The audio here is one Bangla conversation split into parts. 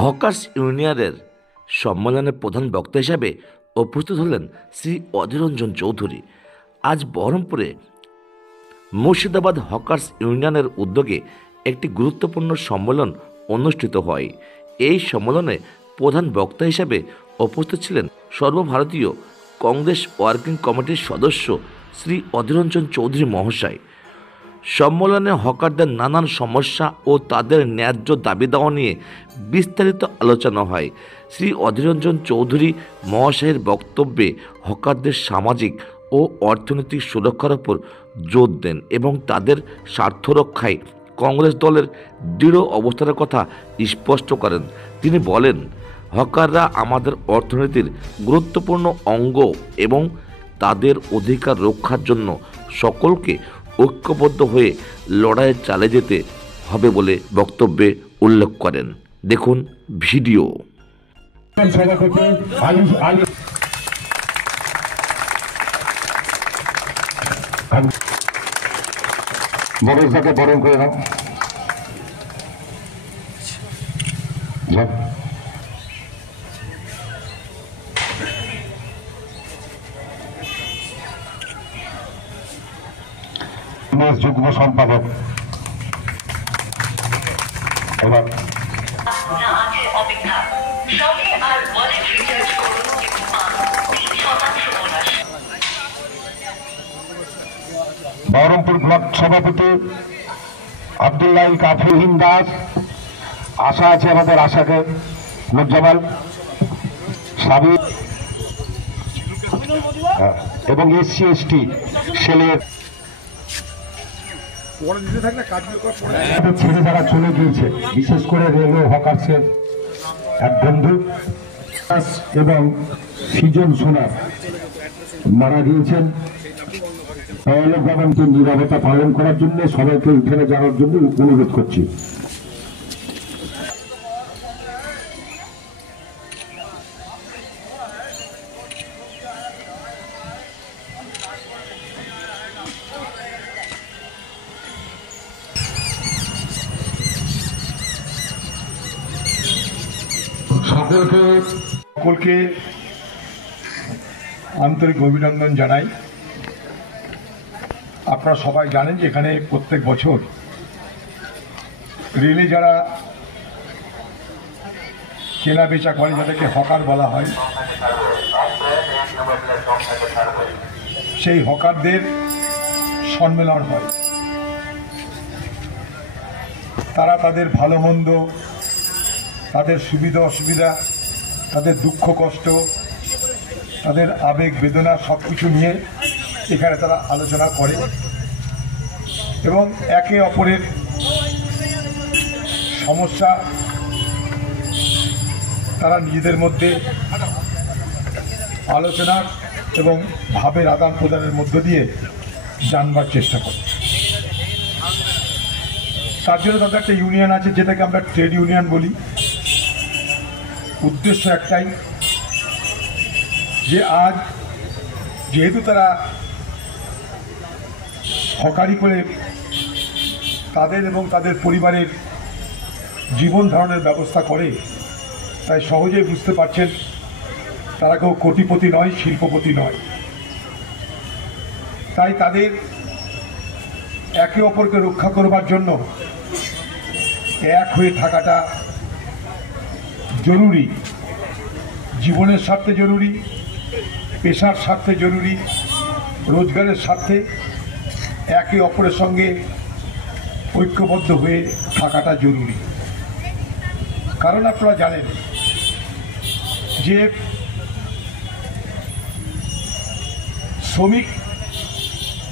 হকার্স ইউনিয়নের সম্মেলনে প্রধান বক্তা হিসাবে উপস্থিত হলেন শ্রী অধীর রঞ্জন চৌধুরী। আজ বহরমপুরে মুর্শিদাবাদ হকার্স ইউনিয়নের উদ্যোগে একটি গুরুত্বপূর্ণ সম্মেলন অনুষ্ঠিত হয়। এই সম্মেলনে প্রধান বক্তা হিসাবে উপস্থিত ছিলেন সর্বভারতীয় কংগ্রেস ওয়ার্কিং কমিটির সদস্য শ্রী অধীর রঞ্জন চৌধুরী মহাশয়। সম্মেলনে হকারদের নানান সমস্যা ও তাদের ন্যায্য দাবি দেওয়া নিয়ে বিস্তারিত আলোচনা হয়। শ্রী অধীর রঞ্জন চৌধুরী মহাশয়ের বক্তব্যে হকারদের সামাজিক ও অর্থনৈতিক সুরক্ষার উপর জোর দেন এবং তাদের স্বার্থ রক্ষায় কংগ্রেস দলের দৃঢ় অবস্থানের কথা স্পষ্ট করেন। তিনি বলেন, হকাররা আমাদের অর্থনীতির গুরুত্বপূর্ণ অঙ্গ এবং তাদের অধিকার রক্ষার জন্য সকলকে ঐক্যবদ্ধ হয়ে লড়াই চালিয়ে যেতে হবে বলে বক্তব্যে উল্লেখ করেন। দেখুন ভিডিও। বরণ করে নাও। যুগ্ম সম্পাদক এবার বহরমপুর ব্লক সভাপতি আব্দুল্লাহ কাফিরহীন দাস, আশা আছে আমাদের আশাকে নুরজামাল সাবির এবং SC ST সেলের ছেড়ে যারা চলে গিয়েছে, বিশেষ করে রেল ও হকার্সের এক বন্ধু এবং সৃজন সোনার মারা গিয়েছেন। নীরবতা পালন করার জন্য সবাইকে উঠে যাওয়ার জন্য অনুরোধ করছি। সকলকে আন্তরিক অভিনন্দন জানাই। আপনারা সবাই জানেন যে এখানে প্রত্যেক বছর রেলে যারা কেনা বেচা করে, যাদেরকে হকার বলা হয়, সেই হকারদের সম্মেলন হয়। তারা তাদের ভালো মন্দ, তাদের সুবিধা অসুবিধা, তাদের দুঃখ কষ্ট, তাদের আবেগ বেদনা সব কিছু নিয়ে এখানে তারা আলোচনা করে এবং একে অপরের সমস্যা তারা নিজেদের মধ্যে আলোচনা এবং ভাবের আদান প্রদানের মধ্য দিয়ে জানবার চেষ্টা করে। তার জন্য তাদের একটা ইউনিয়ন আছে, যেটাকে আমরা ট্রেড ইউনিয়ন বলি। উদ্দেশ্য একটাই, যে আজ যেহেতু তারা হকারি করে তাদের এবং তাদের পরিবারের জীবন ধারণের ব্যবস্থা করে, তাই সহজেই বুঝতে পারছেন তারা কেউ কোটিপতি নয়, শিল্পপতি নয়। তাই তাদের একে অপরকে রক্ষা করবার জন্য এক হয়ে থাকাটা জরুরি। জীবনের স্বার্থে জরুরি, পেশার স্বার্থে জরুরি, রোজগারের স্বার্থে একে অপরের সঙ্গে ঐক্যবদ্ধ হয়ে থাকাটা জরুরি। কারণ আপনারা জানেন যে শ্রমিক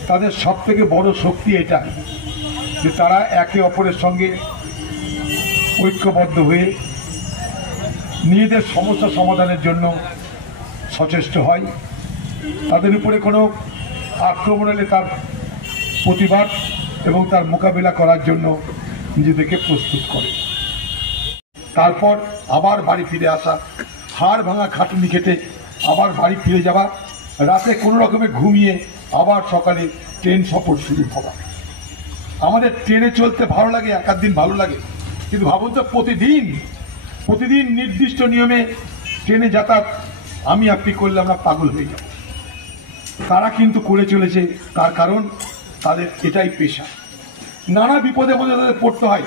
তাদের সবথেকে বড় শক্তি এটা, যে তারা একে অপরের সঙ্গে ঐক্যবদ্ধ হয়ে নিজেদের সমস্যা সমাধানের জন্য সচেষ্ট হয়। তাদের উপরে কোনো আক্রমণ এলে তার প্রতিবাদ এবং তার মোকাবিলা করার জন্য নিজেদেরকে প্রস্তুত করে। তারপর আবার বাড়ি ফিরে আসা, হাড় ভাঙা খাটুনি খেটে আবার বাড়ি ফিরে যাওয়া, রাতে কোনো রকমে ঘুমিয়ে আবার সকালে ট্রেন সফর শুরু হওয়া। আমাদের ট্রেনে চলতে ভালো লাগে, এক আধ দিন ভালো লাগে, কিন্তু ভাবুন তো প্রতিদিন প্রতিদিন নির্দিষ্ট নিয়মে ট্রেনে যাতায়াত আমি আপনি করলে আমরা পাগল হয়ে যাব। তারা কিন্তু করে চলেছে, তার কারণ তাদের এটাই পেশা। নানা বিপদে মধ্যে তাদের পড়তে হয়।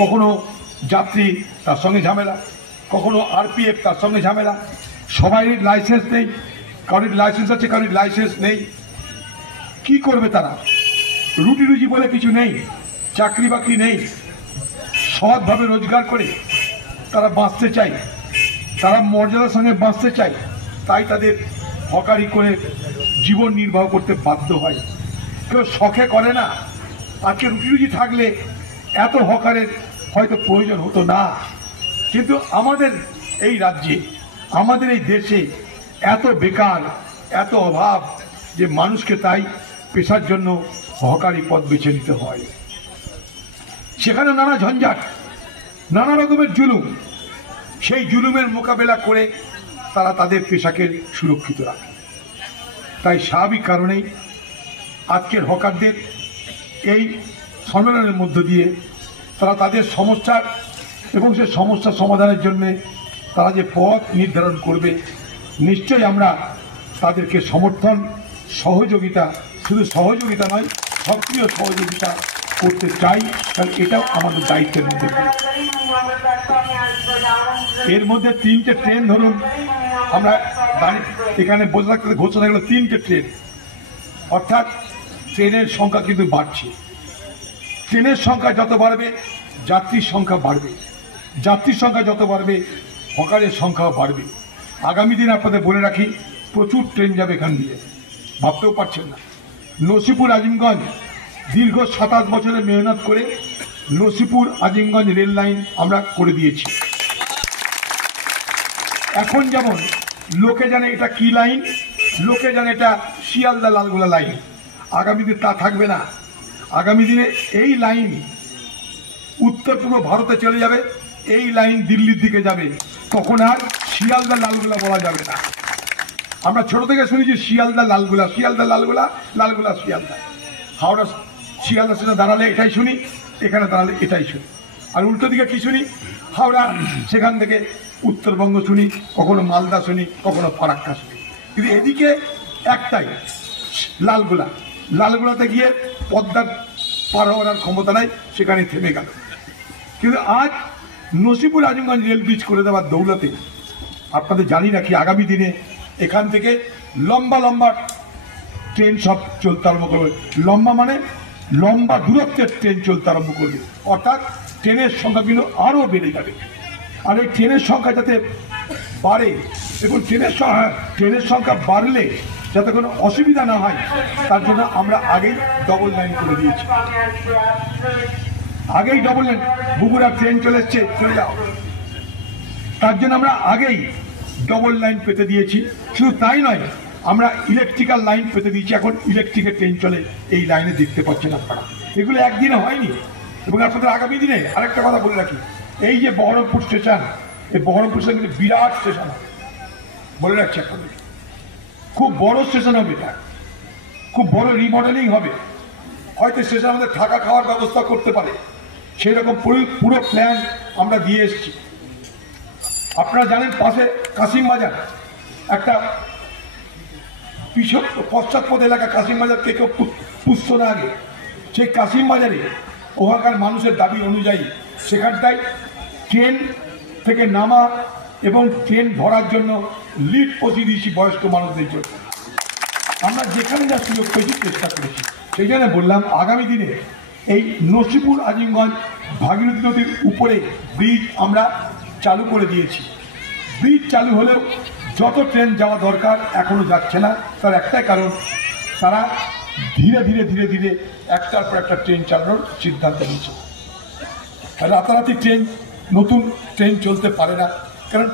কখনো যাত্রী, তার সঙ্গে ঝামেলা, কখনো আরপিএফ, তার সঙ্গে ঝামেলা। সবাই লাইসেন্স নেই, কারোর লাইসেন্স আছে, কারোর লাইসেন্স নেই। কি করবে তারা? রুটি রুজি বলে কিছু নেই, চাকরি বাকরি নেই। সৎভাবে রোজগার করে তারা বাঁচতে চায়, তারা মর্যাদার সঙ্গে বাঁচতে চায়, তাই তাদের হকারি করে জীবন নির্বাহ করতে বাধ্য হয়। কেউ শখে করে না। আজকে রুটি রুজি থাকলে এত হকারের হয়তো প্রয়োজন হতো না, কিন্তু আমাদের এই রাজ্যে, আমাদের এই দেশে এত বেকার, এত অভাব যে মানুষকে তাই পেশার জন্য হকারি পথ বেছে নিতে হয়। সেখানে নানা ঝঞ্ঝাট, নানা রকমের জুলুম। সেই জুলুমের মোকাবেলা করে তারা তাদের পেশাকে সুরক্ষিত রাখে। তাই স্বাভাবিক কারণেই আজকের হকারদের এই সম্মেলনের মধ্য দিয়ে তারা তাদের সমস্যার এবং সে সমস্যা সমাধানের জন্য তারা যে পথ নির্ধারণ করবে, নিশ্চয়ই আমরা তাদেরকে সমর্থন, সহযোগিতা, শুধু সহযোগিতা নয়, সক্রিয় সহযোগিতা করতে চাই, কারণ এটাও আমাদের দায়িত্বের মধ্যে। এর মধ্যে 3টে ট্রেন, ধরুন আমরা এখানে বসে থাকতে ঘোষণা গেল 3টে ট্রেন, অর্থাৎ ট্রেনের সংখ্যা কিন্তু বাড়ছে। ট্রেনের সংখ্যা যত বাড়বে যাত্রীর সংখ্যা বাড়বে, যাত্রীর সংখ্যা যত বাড়বে হকারের সংখ্যাও বাড়বে। আগামী দিন আপনাদের বলে রাখি, প্রচুর ট্রেন যাবে এখান দিয়ে, ভাবতেও পারছেন না। নসিপুর আজিমগঞ্জ দীর্ঘ 27 বছরের মেহনত করে নসিপুর আজিমগঞ্জ রেল লাইন আমরা করে দিয়েছি। এখন যেমন লোকে জানে এটা কি লাইন, লোকে জানে এটা শিয়ালদা লালগোলা লাইন, আগামী দিনে তা থাকবে না। আগামী দিনে এই লাইন উত্তর পূর্ব ভারতে চলে যাবে, এই লাইন দিল্লির দিকে যাবে, তখন আর শিয়ালদা লালগোলা বলা যাবে না। আমরা ছোট থেকে শুনেছি শিয়ালদা লালগোলা, শিয়ালদা লালগোলা, লালগোলা শিয়ালদা। হাওড়া শিয়ালদা স্টেশনে দাঁড়ালে এটাই শুনি, এখানে দাঁড়ালে এটাই শুনি। আর উল্টো দিকে কি শুনি? হাওড়া, সেখান থেকে উত্তরবঙ্গ শুনি, কখনো মালদা শুনি, কখনো ফারাক্কা শুনি। কিন্তু এদিকে একটাই লালগোলা। লালগোলাতে গিয়ে পদ্মার পার হওয়ার ক্ষমতা নাই, সেখানে থেমে গেল। কিন্তু আজ নসিপুর আজিমগঞ্জ রেল ব্রিজ করে দেওয়ার দৌলতে আপনাদের জানি রাখি, আগামী দিনে এখান থেকে লম্বা লম্বা ট্রেন সব চলতে আরম্ভ করবে। লম্বা মানে লম্বা দূরত্বের ট্রেন চলতে আরম্ভ করবে, অর্থাৎ ট্রেনের সংখ্যা কিন্তু আরও বেড়ে যাবে। আর এই ট্রেনের সংখ্যা যাতে বাড়ে এবং ট্রেনের সংখ্যা বাড়লে যাতে কোনো অসুবিধা না হয়, তার জন্য আমরা আগেই ডবল লাইন করে দিয়েছি। আগেই ডবল লাইন, বগুড়ার ট্রেন চলে এসছে, চলে যাও, তার জন্য আমরা আগেই ডবল লাইন পেতে দিয়েছি। শুধু তাই নয়, আমরা ইলেকট্রিক্যাল লাইন পেতে দিয়েছি। এখন ইলেকট্রিকের ট্রেন চলে এই লাইনে, দেখতে পাচ্ছেন আপনারা। এগুলো একদিনে হয়নি। এবং আপনাদের আগামী দিনে আরেকটা কথা বলে রাখি, এই যে বহরমপুর স্টেশন, এই বহরমপুর স্টেশন কিন্তু বিরাট স্টেশন বলে রাখছি আপনাদের, খুব বড় স্টেশন হবে, এটা খুব বড় রিমডেলিং হবে। হয়তো স্টেশন আমাদের থাকা খাওয়ার ব্যবস্থা করতে পারে, সেই রকম পুরো প্ল্যান আমরা দিয়ে এসেছি। আপনারা জানেন পাশে কাশিম বাজার, একটা পশ্চাৎপদ এলাকা। কাশিম বাজারকে কেউ পুষত না আগে। সেই কাশিম বাজারে ওখানকার মানুষের দাবি অনুযায়ী সেখানটায় ট্রেন থেকে নামা এবং ট্রেন ধরার জন্য লিফট পৌঁছে দিয়েছি বয়স্ক মানুষদের জন্য। আমরা যেখানে যা সুযোগ পেয়েছি চেষ্টা করেছি। সেই জন্য বললাম, আগামী দিনে এই নসিপুর আজিমগঞ্জ ভাগীরথী নদীর উপরে ব্রিজ আমরা চালু করে দিয়েছি। ব্রিজ চালু হলেও যত ট্রেন যাওয়া দরকার এখনো যাচ্ছে না। তার একটাই কারণ, তারা ধীরে ধীরে ধীরে ধীরে একটার পর একটা ট্রেন চালানোর সিদ্ধান্ত নিয়েছে। রাতারাতি ট্রেন, নতুন ট্রেন চলতে পারে না, কারণ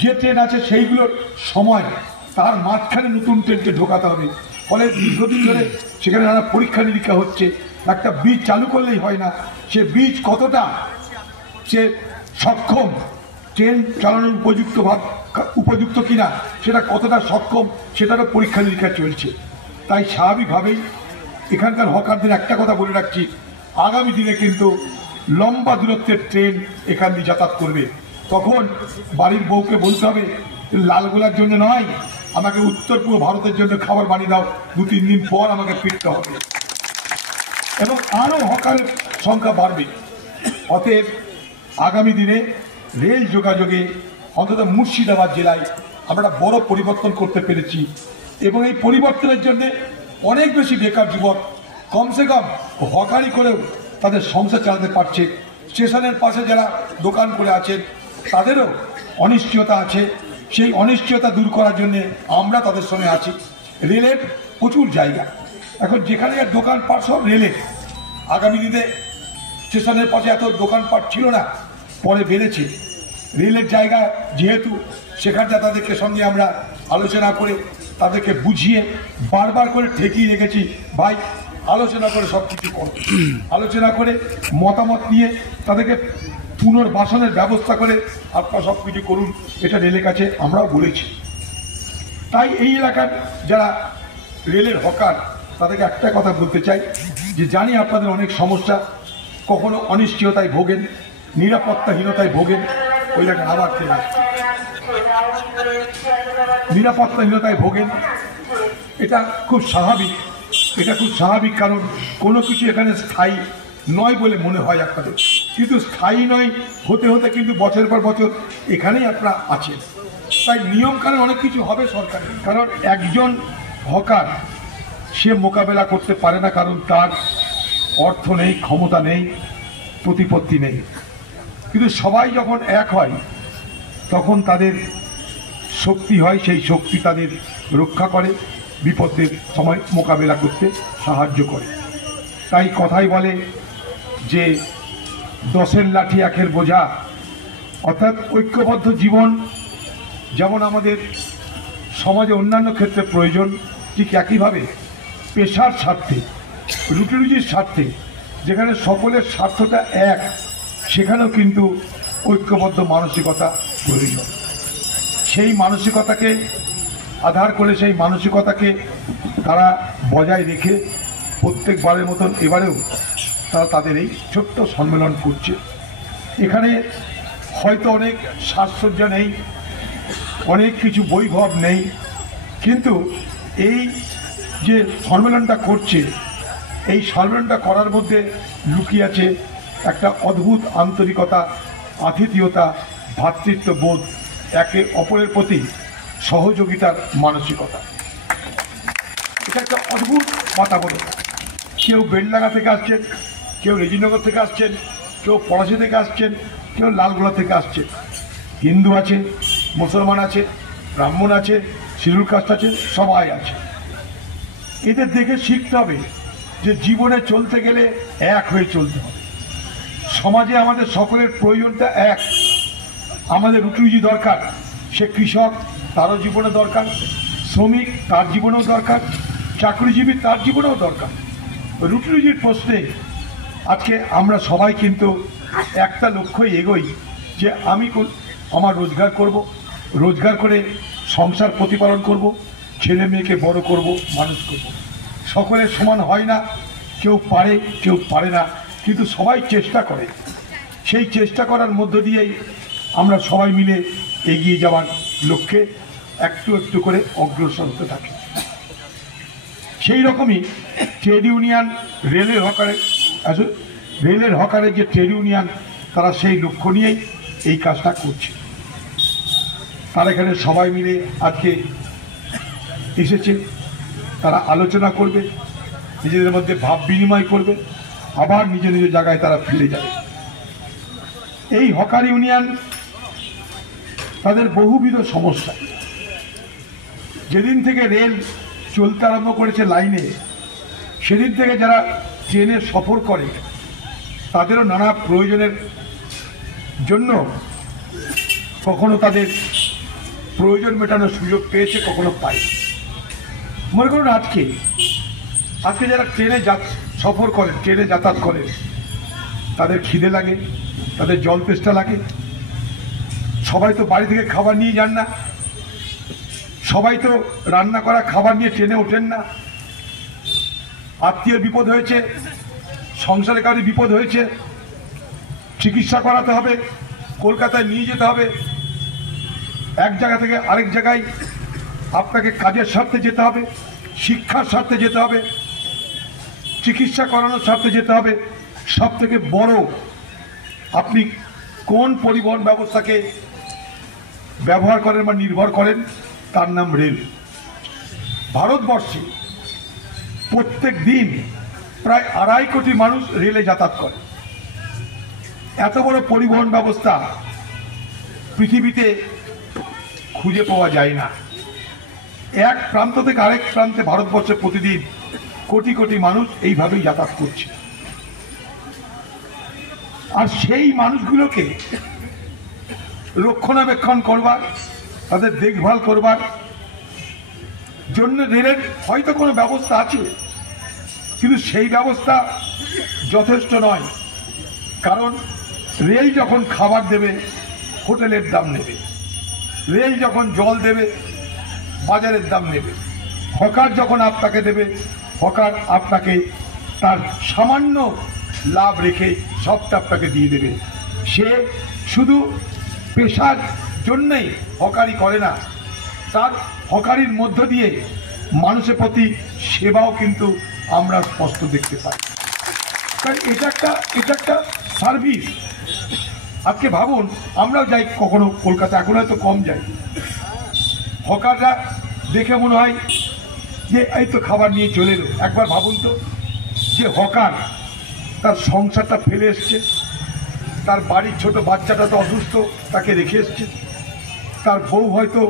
যে ট্রেন আছে সেইগুলোর সময়, তার মাঝখানে নতুন ট্রেনকে ঢোকাতে হবে। ফলে দীর্ঘদিন ধরে সেখানে নানা পরীক্ষা নিরীক্ষা হচ্ছে। একটা ব্রিজ চালু করলেই হয় না, সে ব্রিজ কতটা সে সক্ষম, ট্রেন চালানোর উপযুক্ত কিনা, সেটা কতটা সক্ষম, সেটারও পরীক্ষা নিরীক্ষা চলছে। তাই স্বাভাবিকভাবেই এখানকার হকারদের একটা কথা বলে রাখছি, আগামী দিনে কিন্তু লম্বা দূরত্বের ট্রেন এখান দিয়ে যাতায়াত করবে। তখন বাড়ির বউকে বলতে হবে লালগোলার জন্য নয়, আমাকে উত্তর পূর্ব ভারতের জন্য খাবার বানিয়ে দাও, 2-3 দিন পর আমাকে ফিরতে হবে। এবং আরও হকারের সংখ্যা বাড়বে। অতএব আগামী দিনে রেল যোগাযোগে অন্তত মুর্শিদাবাদ জেলায় আমরা বড় পরিবর্তন করতে পেরেছি এবং এই পরিবর্তনের জন্য অনেক বেশি বেকার যুবক কমসে কম হকারি করেও তাদের সংসার চালাতে পারছে। স্টেশনের পাশে যারা দোকান করে আছেন তাদেরও অনিশ্চয়তা আছে, সেই অনিশ্চয়তা দূর করার জন্য আমরা তাদের সঙ্গে আছি। রেলের প্রচুর জায়গা, এখন যেখানে দোকানপাট সব রেলে। আগামী দিনে স্টেশনের পাশে এত দোকানপাট ছিল না, পরে বেড়েছে। রেলের জায়গা যেহেতু, সেখানটা তাদেরকে সঙ্গে আমরা আলোচনা করে তাদেরকে বুঝিয়ে বারবার করে ঠেকিয়ে রেখেছি, ভাই আলোচনা করে সব কিছু করো, আলোচনা করে মতামত নিয়ে তাদেরকে পুনর্বাসনের ব্যবস্থা করে আপনারা সব কিছু করুন, এটা রেলের কাছে আমরাও বলেছি। তাই এই এলাকার যারা রেলের হকার তাদেরকে একটা কথা বলতে চাই যে জানি আপনাদের অনেক সমস্যা, কখনো অনিশ্চয়তায় ভোগেন, নিরাপত্তাহীনতায় ভোগেন। ওই দেখেন আবার খেয়ে নিরাপত্তাহীনতায় ভোগেন, এটা খুব স্বাভাবিক, এটা খুব স্বাভাবিক। কারণ কোনো কিছু এখানে স্থায়ী নয় বলে মনে হয় আপনাদের, কিন্তু স্থায়ী নয় হতে হতে কিন্তু বছরের পর বছর এখানেই আপনারা আছেন। তাই নিয়মকানুন অনেক কিছু হবে সরকারের, কারণ একজন হকার সে মোকাবেলা করতে পারে না, কারণ তার অর্থ নেই, ক্ষমতা নেই, প্রতিপত্তি নেই। কিন্তু সবাই যখন এক হয় তখন তাদের শক্তি হয়, সেই শক্তি তাদের রক্ষা করে, বিপদের সময় মোকাবেলা করতে সাহায্য করে। তাই কথাই বলে যে 10-এর লাঠি 1-এর বোঝা, অর্থাৎ ঐক্যবদ্ধ জীবন যেমন আমাদের সমাজে অন্যান্য ক্ষেত্রে প্রয়োজন, ঠিক একইভাবে পেশার স্বার্থে, রুটি রুজির স্বার্থে, যেখানে সকলের স্বার্থটা এক, সেখানেও কিন্তু ঐক্যবদ্ধ মানসিকতা প্রয়োজন। সেই মানসিকতাকে আধার করে, সেই মানসিকতাকে তারা বজায় রেখে প্রত্যেকবারের মতন এবারেও তারা তাদের এই ছোট্ট সম্মেলন করছে। এখানে হয়তো অনেক সাজসজ্জা নেই, অনেক কিছু বৈভব নেই, কিন্তু এই যে সম্মেলনটা করছে, এই সম্মেলনটা করার মধ্যে লুকিয়ে আছে একটা অদ্ভুত আন্তরিকতা, আতিথেয়তা, ভ্রাতৃত্ববোধ, একে অপরের প্রতি সহযোগিতার মানসিকতা। এটা একটা অদ্ভুত বাতাবরণ। কেউ বেলডাঙ্গা থেকে আসছেন, কেউ রেজিনগর থেকে আসছেন, কেউ পলাশী থেকে আসছেন, কেউ লালগোলা থেকে আসছেন। হিন্দু আছে, মুসলমান আছে, ব্রাহ্মণ আছে, শিডিউল কাস্ট আছে, সবাই আছে। এদের দেখে শিখতে হবে যে জীবনে চলতে গেলে এক হয়ে চলতে হবে। সমাজে আমাদের সকলের প্রয়োজনটা এক। আমাদের রুটি রুজি দরকার, সে কৃষক তারও জীবনে দরকার, শ্রমিক তার জীবনেও দরকার, চাকরিজীবী তার জীবনেও দরকার। রুটি রুজির প্রশ্নে আজকে আমরা সবাই কিন্তু একটা লক্ষ্যই এগোই যে আমি আমার রোজগার করব, রোজগার করে সংসার প্রতিপালন করব, ছেলে মেয়েকে বড় করব, মানুষ করব। সকলের সমান হয় না, কেউ পারে কেউ পারে না, কিন্তু সবাই চেষ্টা করে। সেই চেষ্টা করার মধ্য দিয়েই আমরা সবাই মিলে এগিয়ে যাওয়ার লক্ষ্যে একটু একটু করে অগ্রসর হতে থাকি। সেই রকমই ট্রেড ইউনিয়ন, রেলের হকারের যে ট্রেড ইউনিয়ন, তারা সেই লক্ষ্য নিয়েই এই কাজটা করছে। তারা এখানে সবাই মিলে আজকে এসেছে, তারা আলোচনা করবে, নিজেদের মধ্যে ভাব বিনিময় করবে, আবার নিজ নিজ জায়গায় তারা ফিরে যাবে। এই হকার ইউনিয়ন তাদের বহুবিধ সমস্যা, যেদিন থেকে রেল চলতে আরম্ভ করেছে লাইনে, সেদিন থেকে যারা ট্রেনে সফর করে তাদেরও নানা প্রয়োজনের জন্য কখনো তাদের প্রয়োজন মেটানোর সুযোগ পেয়েছে, কখনো পায়। মনে করুন আজকে যারা ট্রেনে সফর করে, ট্রেনে যাতায়াত করে, তাদের খিদে লাগে, তাদের জল তেষ্টা লাগে। সবাই তো বাড়ি থেকে খাবার নিয়ে যান না, সবাই তো রান্না করা খাবার নিয়ে ট্রেনে ওঠেন না। আত্মীয় বিপদ হয়েছে, সংসারে কারো বিপদ হয়েছে, চিকিৎসা করাতে হবে, কলকাতায় নিয়ে যেতে হবে, এক জায়গা থেকে আরেক জায়গায় আপনাকে কাজের স্বার্থে যেতে হবে, শিক্ষার স্বার্থে যেতে হবে, চিকিৎসা করানোর স্বার্থে যেতে হবে, সব থেকে বড় আপনি কোন পরিবহন ব্যবস্থাকে ব্যবহার করেন বা নির্ভর করেন, তার নাম রেল। ভারতবর্ষে প্রত্যেক দিন প্রায় 2.5 কোটি মানুষ রেলে যাতায়াত করে। এত বড় পরিবহন ব্যবস্থা পৃথিবীতে খুঁজে পাওয়া যায় না। এক প্রান্ত থেকে আরেক প্রান্তে ভারতবর্ষে প্রতিদিন কোটি কোটি মানুষ এইভাবেই যাতায়াত করছে। আর সেই মানুষগুলোকে রক্ষণাবেক্ষণ করবার, তাদের দেখভাল করবার জন্য রেলের হয়তো কোনো ব্যবস্থা আছে, কিন্তু সেই ব্যবস্থা যথেষ্ট নয়। কারণ রেল যখন খাবার দেবে হোটেলের দাম নেবে, রেল যখন জল দেবে বাজারের দাম নেবে, হকার যখন আপনাকে দেবে হকার আপনাকে তার সামান্য লাভ রেখে সবটা আপনাকে দিয়ে দেবে। সে শুধু পেশার জন্যেই হকারি করে না, তার হকারির মধ্য দিয়ে মানুষের প্রতি সেবাও কিন্তু আমরা স্পষ্ট দেখতে পাই। কারণ এটা একটা সার্ভিস। আজকে ভাবুন, আমরাও যাই কখনো কলকাতা, এখন হয়তো কম যাই, হকাররা দেখে মনে হয় যে এই তো খাবার নিয়ে চলে এলো। একবার ভাবুন তো, যে হকার তার সংসারটা ফেলে এসছে, তার বাড়ির ছোট বাচ্চাটা তো অসুস্থ, তাকে রেখে এসছে, তার বউ হয়তো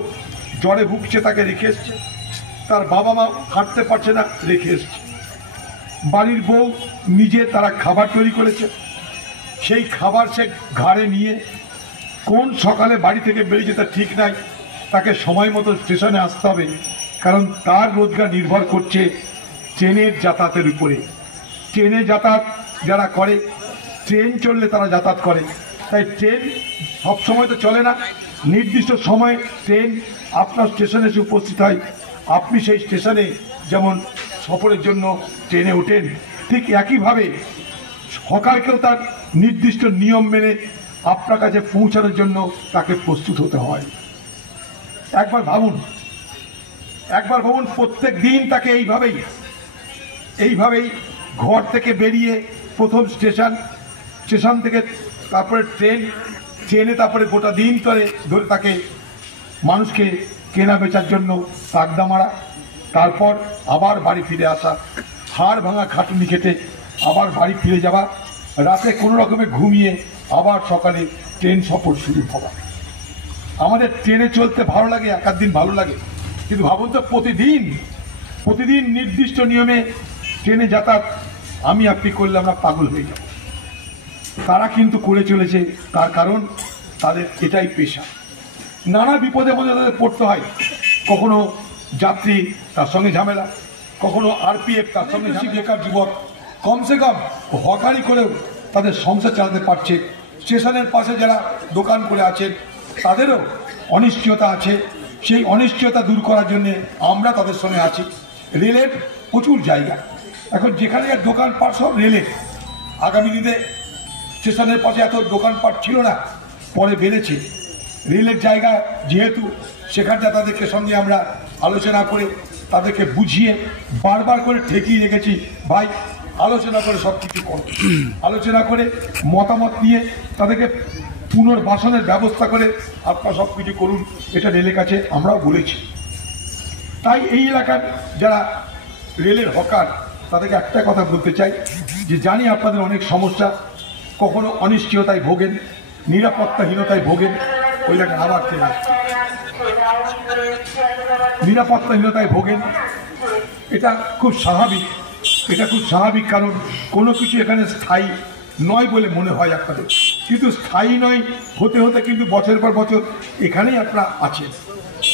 জ্বরে ভুগছে, তাকে রেখে এসছে, তার বাবা মা হাঁটতে পারছে না, রেখে এসছে, বাড়ির বউ নিজে তারা খাবার তৈরি করেছে, সেই খাবার সে ঘাড়ে নিয়ে কোন সকালে বাড়ি থেকে বেরিয়েছে তার ঠিক নাই, তাকে সময় মতো স্টেশনে আসতে হবে, কারণ তার রোজগার নির্ভর করছে ট্রেনের যাতায়াতের উপরে। ট্রেনে যাতায়াত যারা করে, ট্রেন চললে তারা যাতায়াত করে, তাই ট্রেন সবসময় তো চলে না, নির্দিষ্ট সময়ে ট্রেন আপনার স্টেশনে এসে উপস্থিত হয়। আপনি সেই স্টেশনে যেমন সফরের জন্য ট্রেনে ওঠেন, ঠিক একইভাবে হকারকেও তার নির্দিষ্ট নিয়ম মেনে আপনার কাছে পৌঁছানোর জন্য তাকে প্রস্তুত হতে হয়। একবার ভাবুন প্রত্যেক দিন তাকে এইভাবেই ঘর থেকে বেরিয়ে প্রথম স্টেশন থেকে তারপরে ট্রেনে তারপরে গোটা দিন ধরে তাকে মানুষকে কেনা বেচার জন্য তাগদা মারা, তারপর আবার বাড়ি ফিরে আসা, হাড় ভাঙা খাটুনি খেটে আবার বাড়ি ফিরে যাওয়া, রাতে কোনো রকমে ঘুমিয়ে আবার সকালে ট্রেন সফর শুরু হওয়া। আমাদের ট্রেনে চলতে ভালো লাগে, এক দিন ভালো লাগে, কিন্তু ভাবুন তো প্রতিদিন নির্দিষ্ট নিয়মে ট্রেনে যাতায়াত আমি আপনি করলে আমরা পাগল হয়ে যাব। তারা কিন্তু করে চলেছে, তার কারণ তাদের এটাই পেশা। নানা বিপদে মধ্যে তাদের পড়তে হয়, কখনো যাত্রী তার সঙ্গে ঝামেলা, কখনো আরপিএফ তার সঙ্গে বেকার যুবক কমসে কম হকারি করেও তাদের সংসার চালাতে পারছে। স্টেশনের পাশে যারা দোকান করে আছেন তাদেরও অনিশ্চয়তা আছে, সেই অনিশ্চয়তা দূর করার জন্যে আমরা তাদের সঙ্গে আছি। রেলের প্রচুর জায়গা, এখন যেখানে দোকানপাট সব রেলের। আগামী দিনে স্টেশনের পাশে এত দোকানপাট ছিল না, পরে বেড়েছে। রেলের জায়গা যেহেতু, সেখানটা তাদেরকে সঙ্গে আমরা আলোচনা করে তাদেরকে বুঝিয়ে বারবার করে ঠেকিয়ে রেখেছি, ভাই আলোচনা করে সব কিছু করো, আলোচনা করে মতামত নিয়ে তাদেরকে পুনর্বাসনের ব্যবস্থা করে আপনারা সব কিছু করুন, এটা রেলের কাছে আমরাও বলেছি। তাই এই এলাকার যারা রেলের হকার তাদেরকে একটা কথা বলতে চাই, যে জানি আপনাদের অনেক সমস্যা, কখনো অনিশ্চয়তায় ভোগেন, নিরাপত্তাহীনতায় ভোগেন, ওই এলাকায় আবার নিরাপত্তাহীনতায় ভোগেন। এটা খুব স্বাভাবিক, কারণ কোনো কিছু এখানে স্থায়ী নয় বলে মনে হয় আপনাদের, কিন্তু স্থায়ী নয় হতে হতে কিন্তু বছরের পর বছর এখানেই আপনারা আছেন।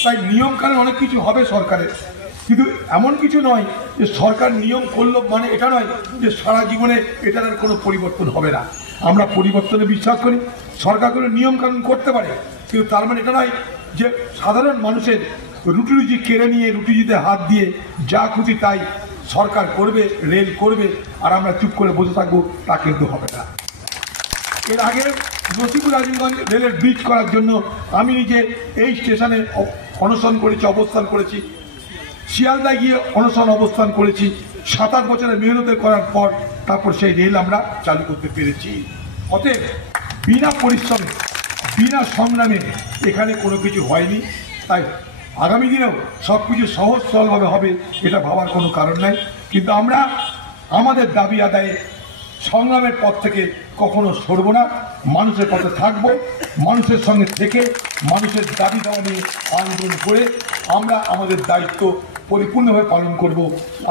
তাই নিয়মকানুন অনেক কিছু হবে সরকারের, কিন্তু এমন কিছু নয় যে সরকার নিয়ম করলো মানে এটা নয় যে সারা জীবনে এটার আর কোনো পরিবর্তন হবে না। আমরা পরিবর্তনে বিশ্বাস করি, সরকার কোনো নিয়মকানুন করতে পারে, কিন্তু তার মানে এটা নয় যে সাধারণ মানুষের রুটি কেড়ে নিয়ে রুটিতে হাত দিয়ে যা খুশি তাই সরকার করবে, রেল করবে, আর আমরা চুপ করে বসে থাকবো, তা কিন্তু হবে না। এর আগে নসিপুর আজিমগঞ্জ রেলের ব্রিজ করার জন্য আমি নিজে এই স্টেশনে অনশন করেছি, অবস্থান করেছি। শিয়ালদায় গিয়ে অনশন অবস্থান করেছি। 7-8 বছরের মেহনতের করার পর তারপর সেই রেল আমরা চালু করতে পেরেছি। অতএব বিনা পরিশ্রমে, বিনা সংগ্রামে এখানে কোনো কিছু হয়নি। তাই আগামী দিনেও সব কিছু সহজ সরলভাবে হবে এটা ভাবার কোনো কারণ নাই। কিন্তু আমরা আমাদের দাবি আদায়ে সংগ্রামের পথ থেকে কখনো সরব না, মানুষের পথে থাকবো, মানুষের সঙ্গে থেকে মানুষের দাবি দেওয়া নিয়ে আন্দোলন করে আমরা আমাদের দায়িত্ব পরিপূর্ণভাবে পালন করব।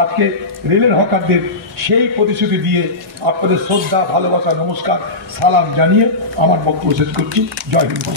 আজকে রেলের হকারদের সেই প্রতিশ্রুতি দিয়ে আপনাদের শ্রদ্ধা, ভালোবাসা, নমস্কার, সালাম জানিয়ে আমার বক্তব্য শেষ করছি। জয় হিন্দ।